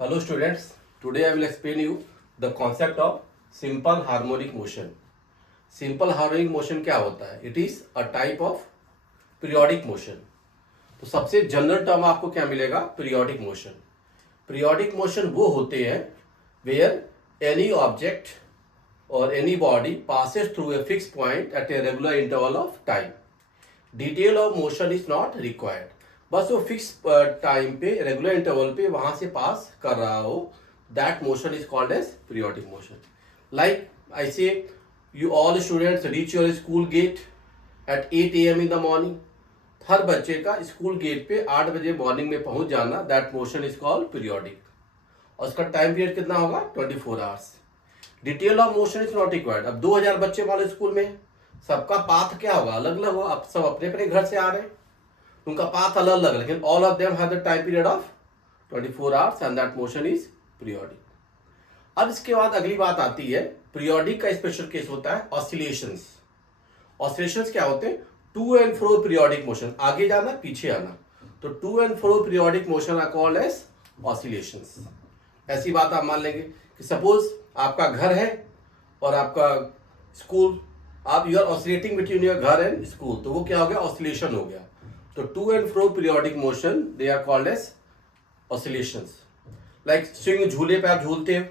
Hello students, today I will explain you the concept of simple harmonic motion. Simple harmonic motion क्या होता है? It is a type of periodic motion. तो सबसे general term आपको क्या मिलेगा? Periodic motion. Periodic motion वो होते हैं where any object or any body passes through a fixed point at a regular interval of time. Detail of motion is not required. बस वो फिक्स टाइम पे regular interval पे वहां से pass कर रहा हो, that motion is called as periodic motion. Like I say you all students reach your school gate at 8 AM in the morning. हर बच्चे का स्कूल गेट पे 8 बजे मॉर्निंग में पहुंच जाना, that motion is called periodic. और उसका टाइम पीरियड कितना होगा? 24 hours. Detail of motion is not required. अब 2000 बच्चे वाले स्कूल में सबका पाथ क्या होगा? अलग अलग होगा. अब सब अपने अपने घर से आ रहे हैं, उनका पाथ अलग अलग, लेकिन all of them have the time period of 24 hours and that motion is periodic. अब इसके बाद अगली बात आती है, पीरियोडिक का स्पेशल केस होता है ऑसिलेशंस. ऑसिलेशंस क्या होते हैं? To and fro periodic motion, आगे जाना पीछे आना. तो to and fro periodic motion are called as oscillations. ऐसी बात आप मान लेंगे कि सपोज आपका घर है और आपका स्कूल, आप you are oscillating between your घर एंड स्कूल, तो वो क्या हो गया? ऑसिलेशन हो गया. तो to and fro periodic motion they are called as oscillations. Like swing, झूले पे आप झूलते हो,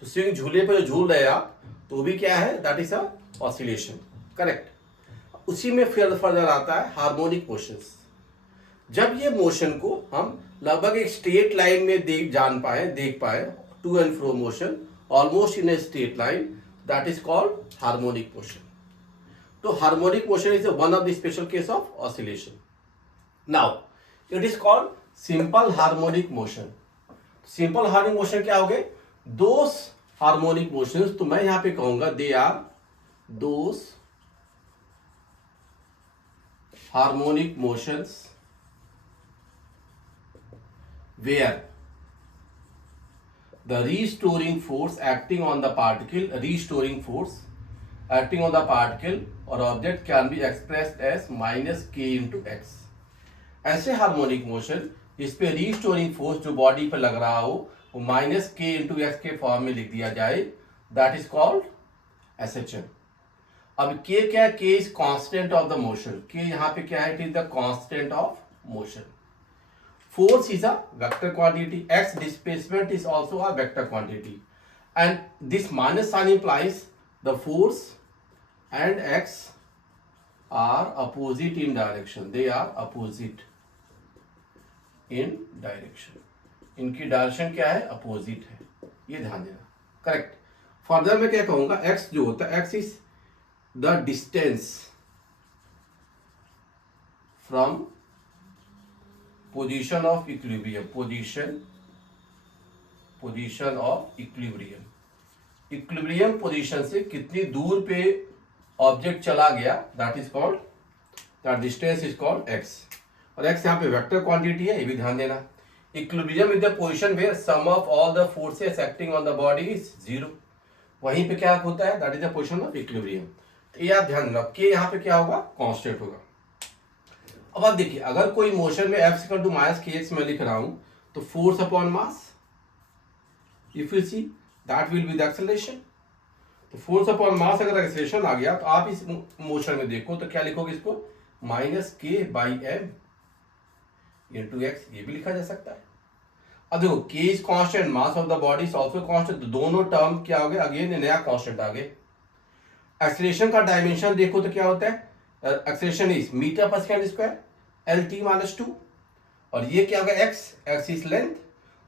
तो स्विंग झूले पे जो झूल रहे आप, तो भी क्या है? That is a oscillation. Correct. उसी में फिर फर्दर आता है हार्मोनिक मोशंस. जब ये मोशन को हम लगभग एक स्ट्रेट लाइन में देख पाए to and fro motion almost in a straight line, that is called harmonic motion. तो harmonic motion is one of the special case of oscillation. Now, it is called simple harmonic motion. Simple harmonic motion क्या हो गए? Those harmonic motions, तो मैं यहां पे कहूंगा they are those harmonic motions where the restoring force acting on the particle or object can be expressed as minus k into x. ऐसे harmonic motion इस पे रीस्टोरिंग फोर्स जो बॉडी पे लग रहा हो वो माइनस के इंटू एक्स के फॉर्म में लिख दिया जाए, दैट इज कॉल्ड एसएचएम. अब के क्या है? K is constant of the motion. K यहाँ पे क्या है? It is the constant of motion. Force is a vector quantity. X displacement is also a vector quantity and this minus sign implies the force and X are opposite in direction. They are opposite in direction. इनकी direction क्या है? Opposite है. ये ध्यान देना. Correct. Further में क्या कहूंगा? x जो होता है, x is the distance from position of equilibrium. Position of equilibrium. Equilibrium position से कितनी दूर पे ऑब्जेक्ट चला गया, that is called, that distance is called x. और x यहाँ पे वेक्टर क्वांटिटी है, ये भी ध्यान देना. Equilibrium is the position where sum of all the forces acting on the body is 0. वहीं पे क्या होता है? That is the position of equilibrium. तो ये आप ध्यान देना. के यहाँ पे क्या होगा? कांस्टेंट होगा. अब आप देखिए, अगर कोई मोशन में f इक्वल टू माइनस के एक्स में लिख रहा हूं, तो force upon mass, if you see that will be the acceleration. तो फोर्स अपॉन मास अगर एक्सेलरेशन आ गया, तो आप इस मोशन में देखो तो क्या लिखोगे? इसको माइनस के बाई एम इंटू एक्स, ये भी लिखा जा सकता है. अब देखो, के is constant, mass of the body is also constant, तो दोनों टर्म क्या हो गए? अगेन नया कांस्टेंट आ गए. एक्सेलरेशन का डायमेंशन देखो तो क्या होता है? एक्सेलरेशन इज मीटर पर second square L T minus 2. और ये क्या होगा? X is length.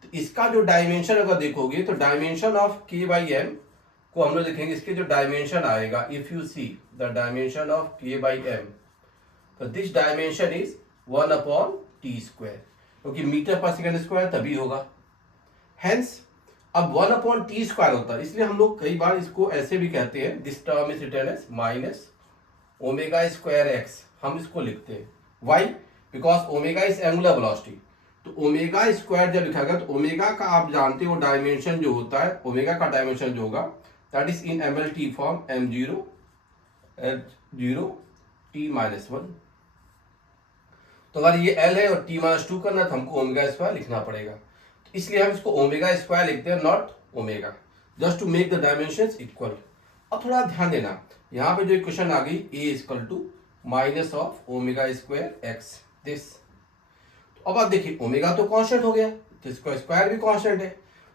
तो इसका जो डायमेंशन अगर देखोगे तो डायमेंशन ऑफ के बाई एम को हम लोग देखेंगे, इसके जो डायमेंशन आएगा, if you see the dimension of के बाई एम, तो this dimension is 1 upon T square, क्योंकि मीटर पर सेकंड स्क्वायर तभी होगा. हेंस अब 1 अपॉन टी स्क्वायर होता है, इसलिए हम लोग कई बार इसको ऐसे भी कहते हैं, this term is written as minus omega square X. हम इसको लिखते हैं. Why? Because omega is angular velocity. तो ओमेगा स्क्वायर जब लिखा गया, तो ओमेगा का आप जानते हो डायमेंशन जो होता है, ओमेगा का डायमेंशन जो होगा that is in MLT form m0 0 t minus 1. तो अगर ये L है और t minus 2 करना, तो हमको ओमेगा स्क्वायर लिखना पड़ेगा. इसलिए हम इसको ओमेगा स्क्वायर लिखते हैं, not omega, just to make the dimensions equal. अब थोड़ा ध्यान देना, यहाँ पे जो इक्वेशन आ गई a equal to minus of omega square x this. तो अब आप देखिए ओमेगा तो कांस्टेंट हो गया, तो इसका स्क्वायर भी कांस्टेंट है,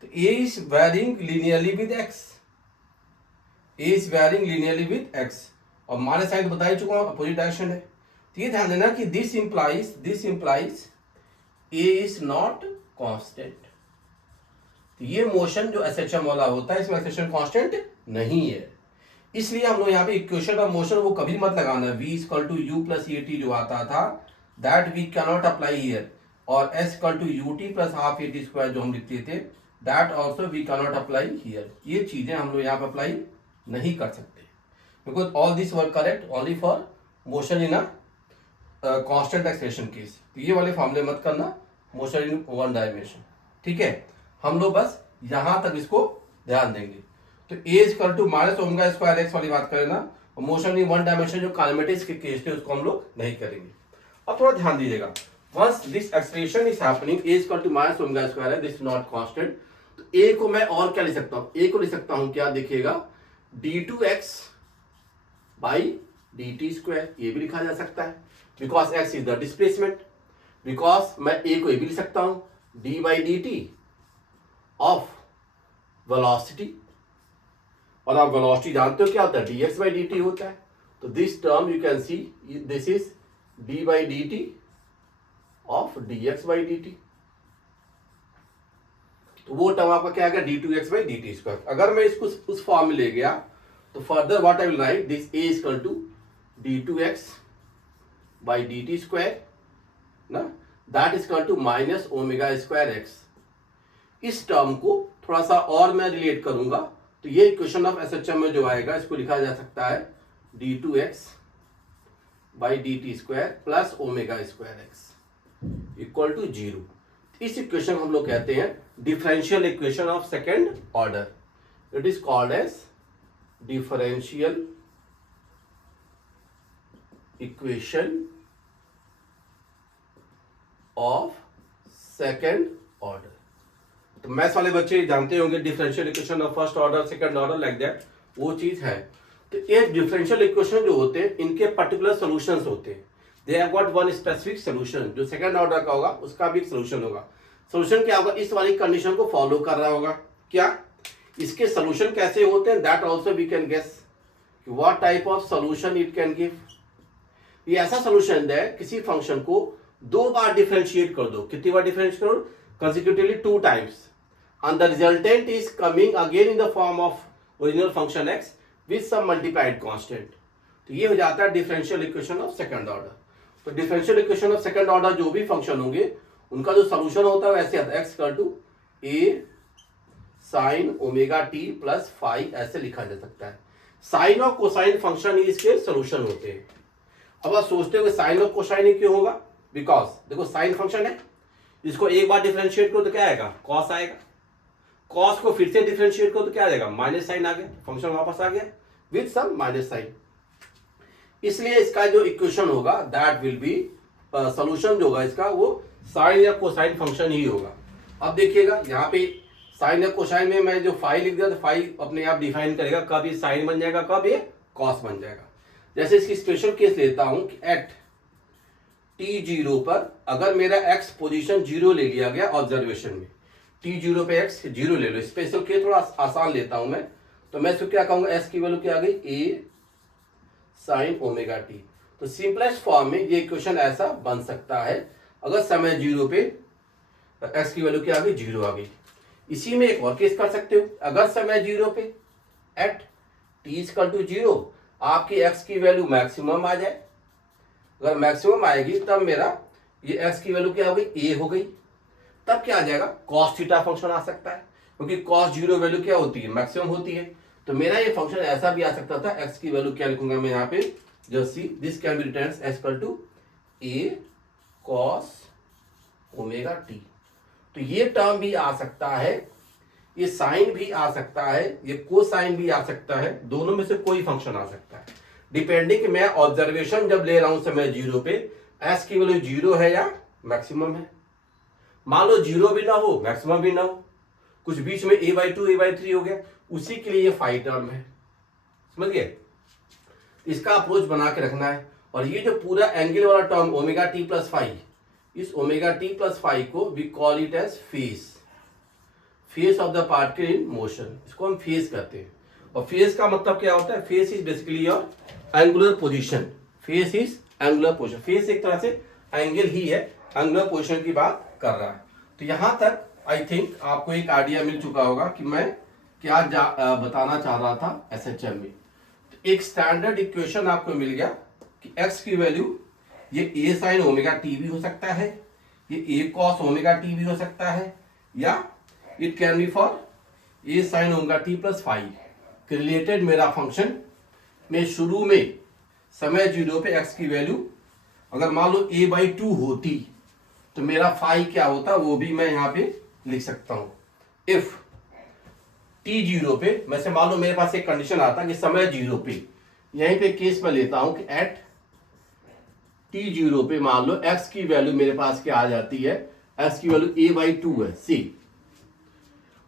तो a is varying linearly with x, a is varying linearly with x, और माइनस साइन तो बता ही चुका हूं अपोजिट डायरेक्शन है। तो ये ध्यान देना कि this implies A is not constant. तो ये मोशन जो एसएचएम वाला होता है इसमें एक्सेलरेशन कांस्टेंट नहीं है, इसलिए हम लोग यहाँ पे इक्वेशन ऑफ मोशन वो कभी मत लगाना, v equal to U plus A T जो आता था that we can not apply here, और s equal to U T plus half A T square जो हम लिखते थे that also we can not apply here. ये चीजें हम लोग यहाँ पे अप्लाई नहीं कर सकते, because all this were correct only for motion in a constant acceleration case. तो ये वाले फॉर्मूले मत करना मोशन इन वन डायमेंशन, ठीक है। हम लोग बस यहां तक इसको ध्यान देंगे। तो a equal to minus omega square x वाली बात करें ना, और मोशन इन वन डायमेंशन जो काइनेमेटिक्स के केस थे उसको हम लोग नहीं करेंगे। अब थोड़ा ध्यान दीजिएगा, once this expression is happening A equal to minus omega square है, दिस नॉट कांस्टेंट, तो ए को मैं और क्या लिख सकता हूं, ए को लिख सकता हूं क्या, देखिएगा d2x बाई dt स्क्वायर, ये भी लिखा जा सकता है because x is the displacement, because मैं ए को ये भी लिख सकता हूं d by dt of velocity, और आप वेलोसिटी जानते हो क्या होता है, dx बाई dt होता है। तो this term you can see this is d by dt of dx by dt, तो वो टर्म आपका क्या आएगा d2x बाई dt स्क्वायर। अगर मैं इसको उस फॉर्म में ले गया तो further what I will write, this a equal to d2x by dt square ना, that is equal to minus omega square x. इस टर्म को थोड़ा सा और मैं रिलेट करूंगा, तो ये इक्वेशन ऑफ एसएचएम में जो आएगा इसको लिखा जा सकता है d2x by dt square plus omega square X equal to 0। इस इक्वेशन हम लोग कहते हैं differential equation of second order, it is called as differential equation of second order. तो मैथ्स वाले बच्चे जानते होंगे differential equation of first order second order like that, वो चीज है। तो ये डिफरेंशियल इक्वेशन जो होते हैं इनके पर्टिकुलर सॉल्यूशंस होते हैं, they have got one specific solution. जो सेकंड ऑर्डर का होगा उसका भी एक सॉल्यूशन होगा। सॉल्यूशन क्या होगा, इस वाली कंडीशन को फॉलो कर रहा होगा। क्या इसके सॉल्यूशन कैसे होते हैं, that also we can guess what type of solution it can give. ये ऐसा सॉल्यूशन है किसी फंक्शन को दो बार डिफरेंशिएट कर दो, कितनी बार डिफरेंशिएट करो, consecutively 2 times, and the resultant is coming again in the form of original function x with some multiplied constant। तो ये हो जाता है differential equation of second order. तो differential equation of second order जो भी फंक्शन होंगे उनका जो सॉल्यूशन होता है वैसे आता है x equal to a sine omega t plus five, ऐसे लिखा जा सकता है। साइन और कोसाइन फंक्शन ही इसके सॉल्यूशन होते हैं। अब आप सोचते हो कि साइन और कोसाइन ही क्यों होगा, बिकॉज देखो साइन फंक्शन है, इसको एक बार डिफरेंशिएट करो तो क्या आएगा, कॉस आएगा, कॉस को फिर से डिफरेंशिएट करो तो क्या आ जाएगा, माइनस साइन आ गया, फंक्शन वापस आ गया विद सम माइनस साइन। इसलिए इसका जो इक्वेशन होगा दैट विल बी सॉल्यूशन जो होगा इसका वो साइन या कोसाइन फंक्शन ही होगा। अब देखिएगा यहाँ पे साइन या कोसाइन में मैं जो फाइव लिख दिया तो फाइव अपने आप डिफाइन करेगा कब ये साइन बन जाएगा कब ये कॉस बन जाएगा। जैसे इसकी स्पेशल केस लेता हूं कि एट t0 पर अगर मेरा x पोजीशन 0 ले लिया गया ऑब्जर्वेशन में, t0 पे x 0 ले लो, स्पेशल केस थोड़ा आसान लेता हूं मैं, तो मैं इसको क्या कहूंगा, s की वैल्यू क्या आ गई a साइन ओमेगा t। तो सिंपलेस्ट फॉर्म में ये इक्वेशन ऐसा बन सकता है अगर समय 0 पे x की वैल्यू क्या आ गई 0 आ गई। इसी में एक और केस कर सकते हो, अगर समय 0 पे एट t=0 आपकी x की वैल्यू मैक्सिमम आ जाए, अगर मैक्सिमम आएगी तब मेरा ये x की वैल्यू क्या हो गई a हो गई, तब क्या आ जाएगा cos थीटा फंक्शन आ सकता है, क्योंकि cos 0 वैल्यू क्या होती है मैक्सिमम होती है। तो मेरा ये फंक्शन ऐसा भी आ सकता था, x की वैल्यू क्या लिखूंगा मैं यहाँ पे, just see this can be written as equal to a cos omega t। तो ये टर्म भी आ सकता है, ये साइन भी आ सकता है, ये कोसाइन भी आ सकता है, दोनों में से कोई फंक्शन आ सकता है डिपेंडिंग मैं ऑब्जर्वेशन जब ले रहा हूं समय 0 पे s की वैल्यू 0 है या मैक्सिमम है। मान लो 0 भी ना हो, मैक्सिमम भी ना हो, कुछ बीच में a/2 a/3 हो गया, उसी के लिए ये फाई टर्म है, समझ गए। इसका अप्रोच बना के रखना है। और ये जो पूरा एंगल वाला term omega T plus phi, इस ओमेगा टी प्लस फाई को we call it as phase, phase of the particle in motion, इसको हम फेस कहते हैं। और फेस का मतलब क्या होता है, face is basically your angular position, face is angular position, face एक तरह से एंगल ही है, एंगुलर पोजीशन की बात कर रहा है। तो यहां तक आई थिंक आपको एक आइडिया मिल चुका होगा कि मैं क्या बताना चाह रहा था एसएचएम में। तो एक स्टैंडर्ड इक्वेशन आपको मिल गया कि एक्स की वैल्यू ये ए साइन ओमेगा टी भी हो सकता है, ये ए कॉस ओमेगा टी भी हो सकता है, या it can be for a sign omega T plus five. Related मेरा फंक्शन में शुरू में समय 0 पे एक्स की वैल्यू अगर मान लो a/2 होती तो मेरा फाई क्या होता वो भी मैं यहां पे लिख सकता हूं। इफ t 0 पे, मैं से मान लो मेरे पास एक कंडीशन आता कि समय 0 पे, यहीं पे केस में लेता हूं कि एट t 0 पे मान लो x की वैल्यू मेरे पास क्या आ जाती है, x की वैल्यू a/2 है सी,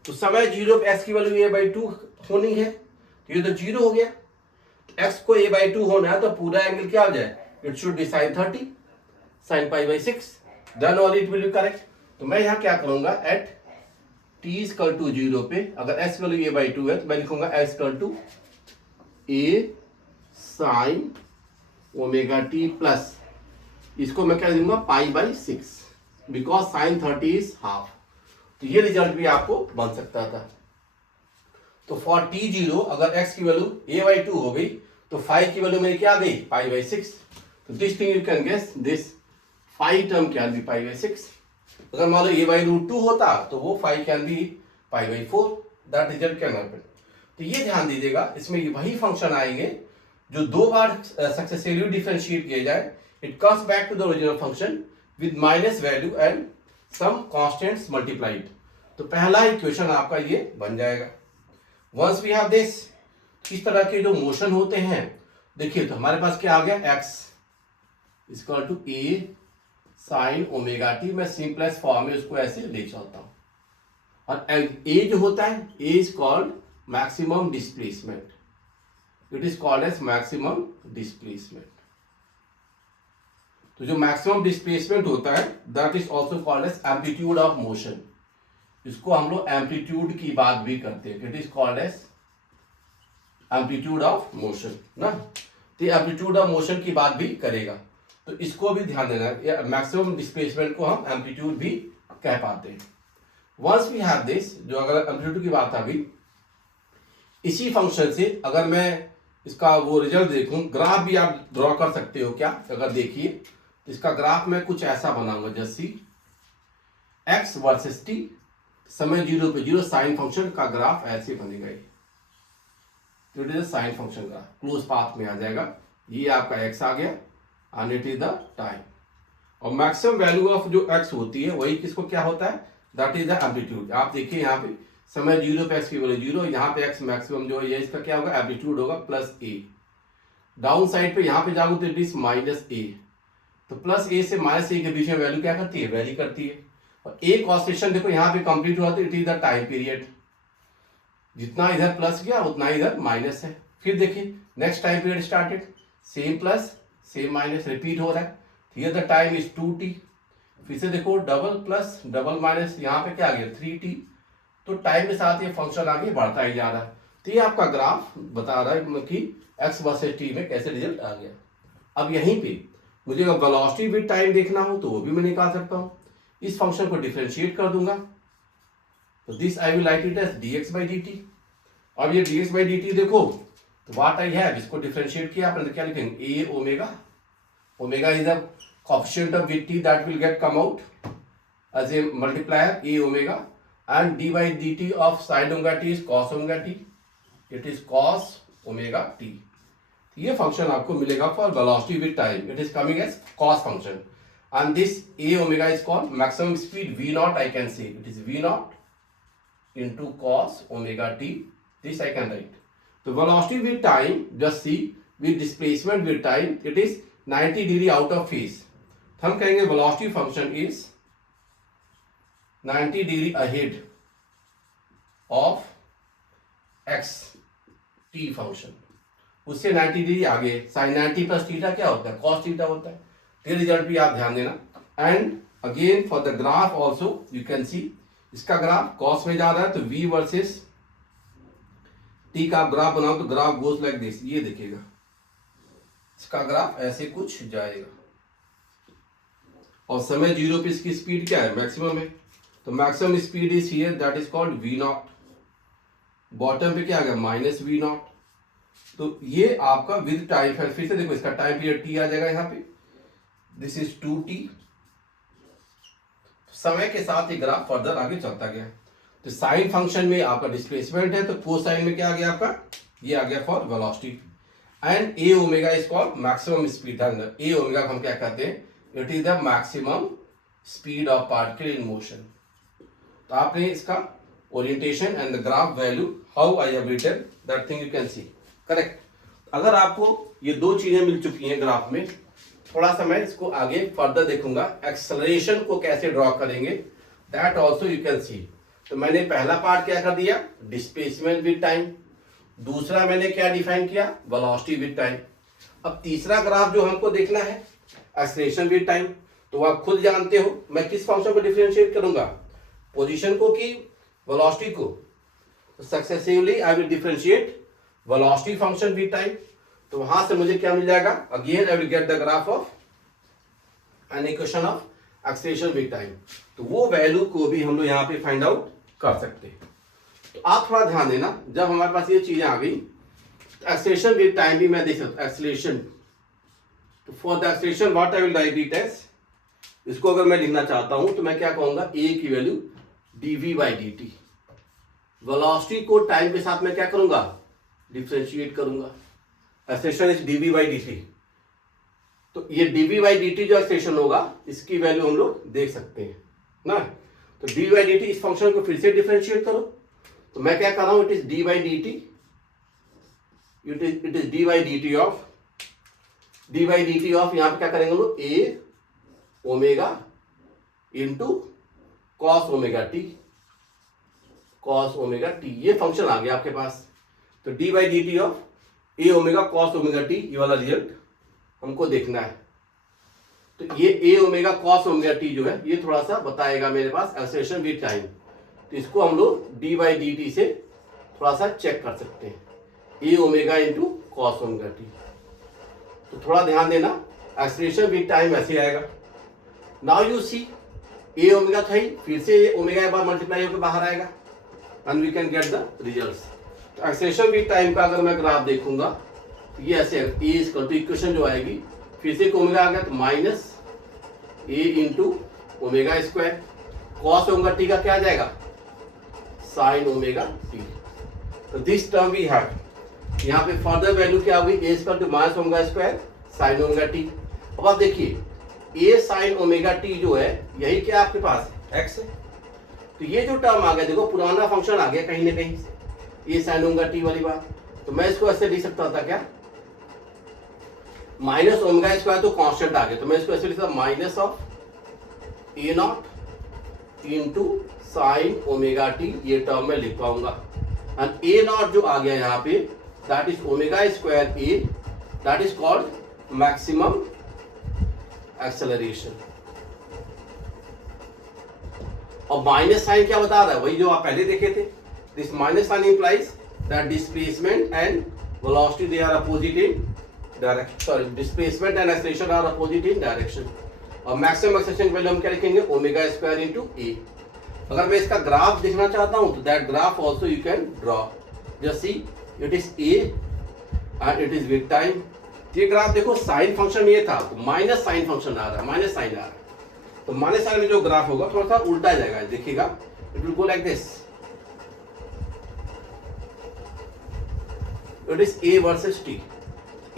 तो समय 0 पे x की वैल्यू a/2 होनी है, तो ये तो 0 हो गया। x को a/2 होना है तो पूरा एंगल क्या हो जाए, it should be sin 30 sin π/6, then all it will be correct. तो मैं यहां क्या करूंगा, एट t इक्वल टू 0 पे अगर x वैल्यू a/2 है तो मैं लिखूंगा x equal to a sin omega t plus, इसको मैं क्या दूंगा π/6, बिकॉज sin 30 इज हाफ। तो ये रिजल्ट भी आपको बन सकता था। तो फॉर t0 अगर x की वैल्यू a/2 हो गई तो फाई की वैल्यू मेरी क्या आ गई π/6। तो this thing you can guess, this phi term can be π/6। अगर मान लो a/√2 होता तो वो phi can be π/4, that result can happen. तो ये ध्यान दीजिएगा, इसमें वही फंक्शन आएंगे जो दो बार सक्सेसिवली डिफरेंशिएट किए जाए, it comes back to the original function with minus value and some constants multiplied. तो पहला इक्वेशन आपका ये बन जाएगा। वंस वी हैव दिस, इस तरह के जो मोशन होते हैं, देखिए तो हमारे पास क्या आ गया, x equal to a sine omega T, मैं सिंपलेस्ट फॉर्म में उसको ऐसे ले चलता हूं। और a जो होता है, a is called maximum displacement, it is called as maximum displacement. तो जो मैक्सिमम डिस्प्लेसमेंट होता है that is also called as amplitude of motion, इसको हम लोग एम्पलीट्यूड की बात भी करते हैं, it is called as amplitude of motion ना। तो एम्पलीट्यूड ऑफ मोशन की बात भी करेगा, तो इसको भी ध्यान देना, मैक्सिमम डिस्प्लेसमेंट को हम एम्पलीट्यूड भी कह पाते हैं। वंस वी हैव दिस, जो अगर एम्पलीट्यूड की बात आ गई, इसी फंक्शन से अगर मैं इसका वो रिजल्ट देखूं, ग्राफ भी आप ड्रॉ कर सकते हो क्या, अगर देखिए तो इसका ग्राफ मैं कुछ ऐसा बनाऊंगा, जैसे x वर्सेस t, समय 0 पे 0, साइन फंक्शन का ग्राफ ऐसे बनेगा, तो इट इज साइन फंक्शन का क्लोज पाथ में आ जाएगा, ये आपका x आ गया and it is the time. और मैक्सिमम वैल्यू ऑफ जो x होती है वही किसको क्या होता है, दैट इज द एम्पलीट्यूड। आप देखिए यहाँ पे समय 0 पे x की वैल्यू 0, यहाँ पे x मैक्सिमम जो है ये इसका क्या होगा, एम्पलीट्यूड होगा प्लस a। डाउन साइड पे यहाँ पे जाओ तो इट इज माइनस a, तो प्लस a से माइनस a के बीच में वैल्यू क्या करती है, वैरी करती है। और एक ऑसिलेशन देखो यहाँ पे कंप्लीट हुआ तो it is the time period, जितना इधर प्लस गया उतना इधर माइनस है। फिर देखिए next time period started, same plus same minus repeat हो रहा है, here the time is 2t। फिर से देखो डबल प्लस डबल माइनस, यहाँ पे क्या आ गया 3t। तो टाइम के साथ ये फंक्शन आगे बढ़ता ही जा रहा है। तो ये आपका ग्राफ बता रहा है कि x वर्सेस t में कैसे रिजल्ट आ गया। अब यहीं पे मुझे अगर वेलोसिटी विद टाइम देखना हो तो वो भी मैं निकाल सकता हूँ, इस फंक्शन को डिफरेंशिएट कर दूंगा, तो this I will write it as dx/dt। अब ये dx/dt देखो तो व्हाट आई हैव, इसको डिफरेंशिएट किया अपन तो क्या लिखेंगे, a omega, omega is the coefficient of with t that will get come out as a multiplier a omega, and d/dt ऑफ sin ओमेगा t इज cos omega t, it is cos omega t। ये function आपको मिलेगा for velocity with time, it is coming as cos function, and this a omega is called maximum speed v naught, I can say it is v naught into cos omega t, this I can write. So velocity with time, just see with displacement with time, it is 90 degree out of phase। हम कहेंगे velocity function is 90 degree ahead of x T function, उससे 90 degree आगे sign 90 plus theta क्या होता है, cos theta होता है। ये रिजल्ट भी आप ध्यान देना। And again for the graph also you can सी, इसका ग्राफ कॉस में जा रहा है तो v वर्सेस t का आप ग्राफ बनाओ तो ग्राफ गोज लाइक दिस, ये देखिएगा इसका ग्राफ ऐसे कुछ जाएगा। और समय जीरो पे इसकी स्पीड क्या है, मैक्सिमम है, तो maximum speed is here, that is called v not. Bottom पे क्या आ गया, माइनस v नॉट। तो ये आपका विद टाइम, फिर से देखो इसका टाइम पीरियड t आ जाएगा यहाँ पे, दिस इज 2t। समय के साथ ये ग्राफ फर्दर आगे चलता गया। तो साइन फंक्शन में आपका डिस्प्लेसमेंट है, तो कोसाइन में क्या आ गया आपका, ये आ गया for velocity. And A omega is called maximum speed. A omega को हम क्या कहते हैं, it is the maximum speed of particle in motion. तो आपने इसका orientation and the graph value how I have written that thing you can see, correct. अगर आपको ये दो चीजें मिल चुकी हैं ग्राफ में, थोड़ा सा मैं इसको आगे फर्दर देखूंगा, एक्सेलरेशन को कैसे ड्रॉ करेंगे that also you can see. तो मैंने पहला पार्ट क्या कर दिया, डिस्प्लेसमेंट विद टाइम। दूसरा मैंने क्या डिफाइन किया, वेलोसिटी विद टाइम। अब तीसरा ग्राफ जो हमको देखना है, एक्सेलरेशन विद टाइम। तो आप खुद जानते हो मैं किस फंक्शन को डिफरेंशिएट करूंगा, पोजीशन को कि वेलोसिटी को। तो successively I will differentiate velocity function with time. तो वहां से मुझे क्या मिल जाएगा, again I will get the graph of an equation of acceleration with time. तो वो वैल्यू को भी हम लोग यहाँ पे फाइंड आउट कर सकते हैं। तो आप थोड़ा ध्यान देना, जब हमारे पास ये चीजें आ गई, एक्सेलरेशन विद टाइम भी मैं देख सकता हूँ, एक्सेलरेशन। तो for the acceleration what I will write it as, इसको अगर मैं लिखना चाहता हूं तो मैं क्या कहूंगा, ए की value dv by d T. Velocity को टाइम के साथ मैं क्या करूंगा, डिफरेंशिएट करूंगा। Acceleration is dv by d T. तो ये dv बाई डी टी जो एक्सेलरेशन होगा, इसकी वैल्यू हम लोग देख सकते हैं ना। तो डी बाई डी टी, इस फंक्शन को फिर से डिफरेंशिएट करो। तो मैं क्या कर रहा हूं, it is d by d t, it is d by d t of, d by d t of, यहां पे क्या करेंगे हम लोग, a omega into cos omega t, cos omega t, ये फंक्शन आ गया आपके पास। तो d by d t of a omega cos omega t, ये वाला रिजल्ट हमको देखना है। तो ये a omega cos omega t जो है, ये थोड़ा सा बताएगा मेरे पास एक्सेलरेशन विद टाइम। तो इसको हम लोग डी बाई डी टी से थोड़ा सा चेक कर सकते हैं, a omega into cos omega t. तो थोड़ा ध्यान देना, एक्सेलरेशन विद टाइम ऐसे आएगा। Now you see, a omega था ही, फिर से ये ओमेगा एक बार मल्टीप्लाई होकर बाहर आएगा and we can get the results. तो एक्सेलरेशन विद टाइम का अगर मैं ग्राफ देखूंगा तो ये ऐसे, ए इक्वल टू इक्वेशन जो आएगी, फिर से ओमेगा आ गया तो minus a into omega square, cos omega t का क्या आ जाएगा, साइन ओमेगा टी। तो दिस टर्म वी हैव, यहाँ पे फर्दर वैल्यू क्या होगी, a equal to minus omega square sine omega t. अब आप देखिए, ए साइन ओमेगा टी जो है, यही क्या आपके पास है, एक्स है। तो ये जो टर्म आ गया, देखो पुराना फंक्शन आ गया कहीं ना कहीं, ये साइन ओमेगा टी वाली बात। तो मैं इसको ऐसे लिख सकता था क्या, माइनस ओमेगा स्क्वायर तो कांस्टेंट आ गया, तो मैं इसको ऐसे लिख सकता minus of A not into sine omega t, ये टर्म मैं लिख पाऊंगा। एंड ए नॉट जो आ गया यहाँ पे, that is omega square A, that is called maximum acceleration. और माइनस साइन क्या बता रहा है, वही जो आप पहले देखे थे, this minus sign implies that displacement and velocity they are opposite in direction, sorry displacement and acceleration are opposite in direction. और मैक्सिमम एक्सेलरेशन वैल्यू हम क्या लिखेंगे, ओमेगा स्क्वायर इनटू ए। अगर मैं इसका ग्राफ देखना चाहता हूं तो that graph also you can draw, just see it is A and it is with time. ये ग्राफ देखो, साइन फंक्शन ये था, तो माइनस साइन फंक्शन आ रहा है, माइनस साइन आ रहा है। तो माइनस साइन में जो ग्राफ होगा थोड़ा सा उल्टा जाएगा, देखिएगा, it will go like this, it is A versus T.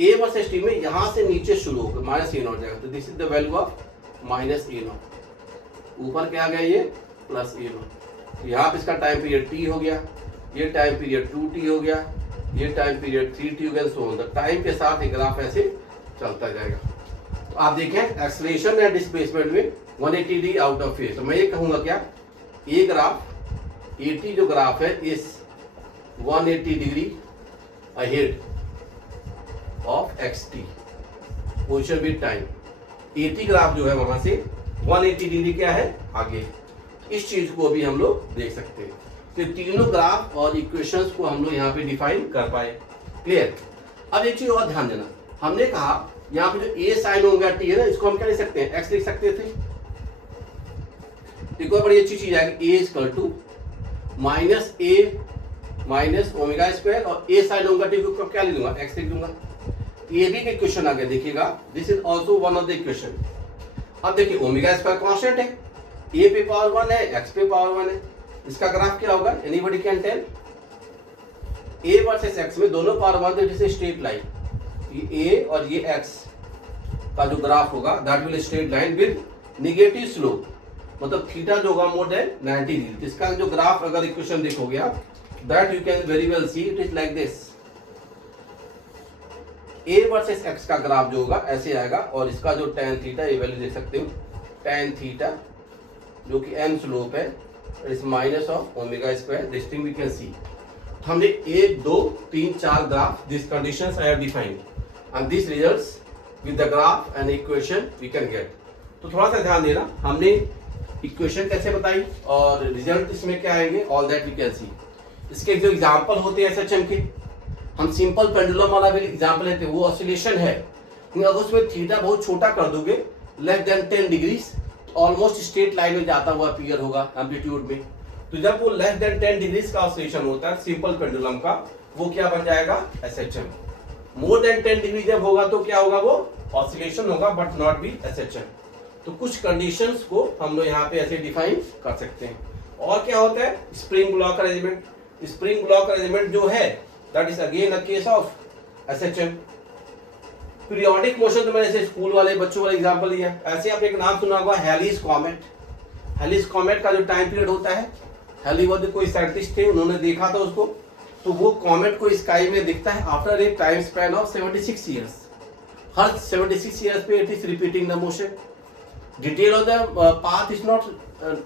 A versus T में यहां से नीचे शुरू होकर माइनस ए नॉट जाएगा, तो this is the value of minus A not. ऊपर क्या आ गया, ये प्लस ए नॉट। यहाँ पे इसका टाइम पीरियड टी हो गया, ये टाइम पीरियड 2t हो गया, ये टाइम पीरियड 3t हो गया, सो ऑन। टाइम के साथ ये ग्राफ ऐसे चलता जाएगा। तो आप देखें एक्सेलरेशन या डिस्प्लेसमेंट में 180 डिग्री आउट ऑफ फेज। तो मैं ये कहूंगा क्या, ए ग्राफ, AT जो ग्राफ है इस 180 degree ahead of XT position with time. AT graph जो है वहां से 180 डिग्री क्या है आगे। इस चीज को भी हम लोग देख सकते हैं। तो तीनों ग्राफ और इक्वेशंस को हम लोग यहाँ पे डिफाइन कर पाए। क्लियर। अब एक चीज और ध्यान देना, हमने कहा यहाँ पे जो A साइन ओमेगा T है ना, इसको हम क्या लिख सकते हैं, X लिख सकते थे। एक और बड़ी अच्छी चीज आएगी, A equal to minus A minus omega square, और A साइन ओमेगा T को क्या लिख दूंगा, X लिख दूंगा। ये भी एक क्वेश्चन आगे देखिएगा, this is also one of the equation. अब देखिए ओमेगा स्क्वायर कांस्टेंट है, A पे पावर 1 है, X पे पावर 1 है, इसका ग्राफ क्या होगा, anybody can tell. A versus X में दोनों पावर 1 है, जैसे स्ट्रेट लाइन, ये A और ये X का जो ग्राफ होगा that will straight line with negative slope, मतलब थीटा जो होगा मोर देन 90 डिग्री। इसका जो ग्राफ अगर इक्वेशन देखोगे आप, that you can very well see it is like this. A versus X का ग्राफ जो होगा ऐसे आएगा, और इसका जो tan थीटा ये वैल्यू देख सकते हो, tan थीटा जो कि m स्लोप है, is minus of omega square, this thing we can see. हमने 1 2 3 4 graph, this conditions I have defined and this results with the graph and equation we can get. तो थोड़ा सा ध्यान देना, हमने इक्वेशन कैसे बताई और रिजल्ट इसमें क्या आएंगे, all that we can see. इसके जो एग्जांपल होते हैं SHM के, हम सिंपल पेंडुलम वाला भी एग्जांपल लेते हैं, वो ऑसिलेशन है, लेकिन अगर उसमें थीटा बहुत छोटा कर दोगे less than 10 degree, almost straight line में जाता हुआ अपीयर होगा एम्पलीट्यूड में। तो जब वो लेस देन 10 डिग्री का ऑसिलेशन होता है सिंपल पेंडुलम का, वो क्या बन जाएगा, SHM। मोर देन 10 डिग्री जब होगा तो क्या होगा, वो ऑसिलेशन होगा बट नॉट बी SHM। तो कुछ कंडीशंस को हम लोग यहाँ पे ऐसे डिफाइन कर सकते हैं। और क्या होता है, spring block arrangement. Spring block arrangement जो है that is again a case of SHM। Periodic motion तो मैंने ऐसे स्कूल वाले बच्चों वाला एग्जांपल दिया। ऐसे आपने एक नाम सुना होगा, हैलीज कॉमेट। हैलीज कॉमेट का जो टाइम पीरियड होता है, हैली वो कोई साइंटिस्ट थे, उन्होंने देखा था उसको, तो वो कॉमेट को स्काई में दिखता है after a time span of 76 years. हर 76 ईयर्स पे it is repeating the motion. Detail of the path is not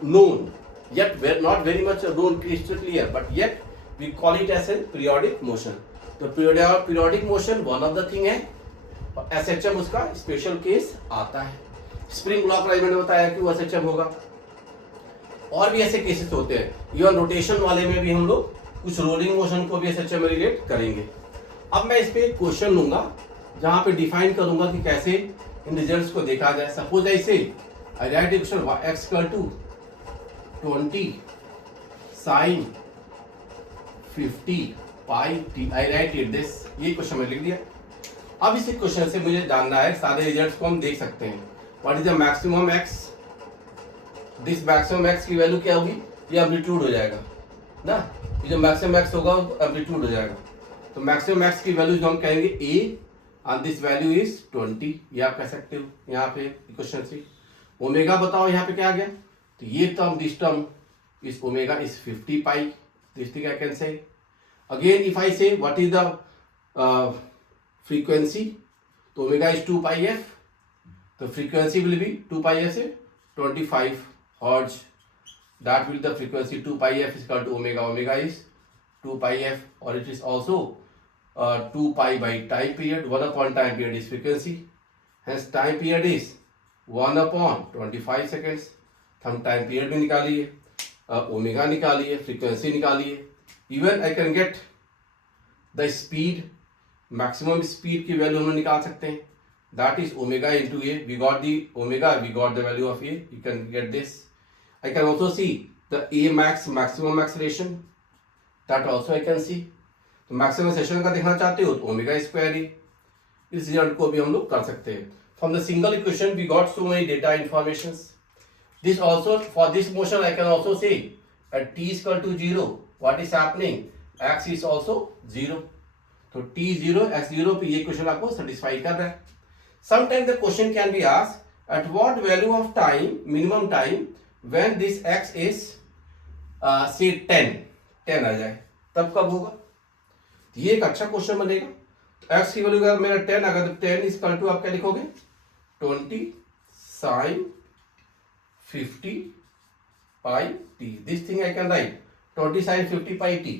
known yet, not very much known crystal clear, but yet we call it as a periodic motion. तो periodic motion one of the thing है, और SHM उसका special case आता है। Spring block arrangement में बताया कि वो SHM होगा। और भी ऐसे केसेस होते हैं, इवन रोटेशन वाले में भी हम लोग कुछ रोलिंग मोशन को भी SHM में रिलेट करेंगे। अब मैं इस पे एक क्वेश्चन लूंगा जहां पे डिफाइन करूंगा कि कैसे इन रिजल्ट्स को देखा जाए। सपोज ऐसे I write equation x equal to 20 sine 50 pi t, I write it this, ये क्वेश्चन में लिख दिया। अब इस क्वेश्चन से मुझे जानना है, सारे रिजल्ट्स को हम देख सकते हैं, what is the maximum x, this maximum x की वैल्यू क्या होगी, ये एम्पलीट्यूड हो जाएगा ना, ये जो मैक्सिमम x होगा एम्पलीट्यूड हो जाएगा। तो मैक्सिमम x की वैल्यू जो हम कहेंगे a and this value is 20, ये आप कह सकते हो यहाँ पे इक्वेशन से। ओमेगा बताओ यहाँ पे क्या आ गया, तो ये टर्म दिस टर्म इस omega is 50 pi, this thing I can say. Again if I say what is the frequency, तो ओमेगा इज 2 पाई एफ, तो frequency will be 2 pi f से 25 hertz, that will the frequency 2 pi f is equal to omega, omega is 2 pi f, और it is also 2 pi by time period, 1 upon time period is frequency, hence time period is 1 upon 25 seconds। हम time period भी निकालिए, omega निकालिए, frequency निकालिए, even I can get the speed, maximum speed की value हम निकाल सकते हैं, that is omega into A, we got the omega, we got the value of A, you can get this. I can also see the A max, maximum acceleration, that also I can see. तो maximum session का देखना चाहते हो तो omega square ही, इस result को भी हम लोग कर सकते हैं। From the single equation we got so many data informations. This also for this motion I can also say at t is equal to 0 what is happening, x is also 0, तो t 0 x 0 पे ये question आपको satisfy कर रहा है। Sometime the question can be asked at what value of time, minimum time when this x is से 10 आ जाए, तब कब होगा, ये एक अच्छा क्वेश्चन बनेगा। तो x की वैल्यू अगर मेरा 10 अगर तो 10 इज इक्वल टू आप क्या लिखोगे, 20 sine 50 pi t. This thing I can write 20 sin 50 pi t.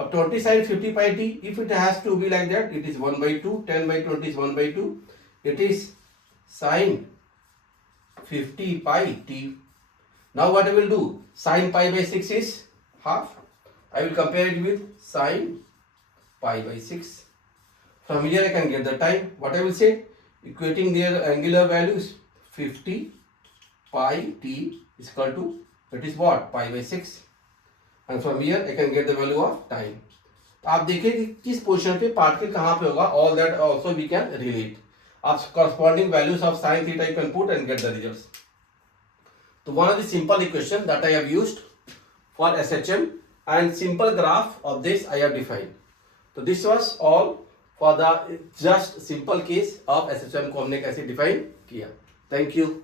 अब 20 sin 50 pi t, if it has to be like that, it is 1 by 2. 10 by 20 is 1 by 2. It is sin 50 pi t. Now what I will do? Sin pi by 6 is half. I will compare it with sin pi by 6. From here I can get the time. What I will say? Equating their angular values, 50 pi t is equal to, it is what? Pi by 6. And from here I can get the value of time. तो आप देखिए कि किस position पे particle कहाँ पे होगा. All that also we can relate. आप corresponding values of sin theta you can put and get the results. So one of the simple equation that I have used for SHM and simple graph of this I have defined. So this was all for the just simple case of SHM को हमने कैसे define किया. Thank you.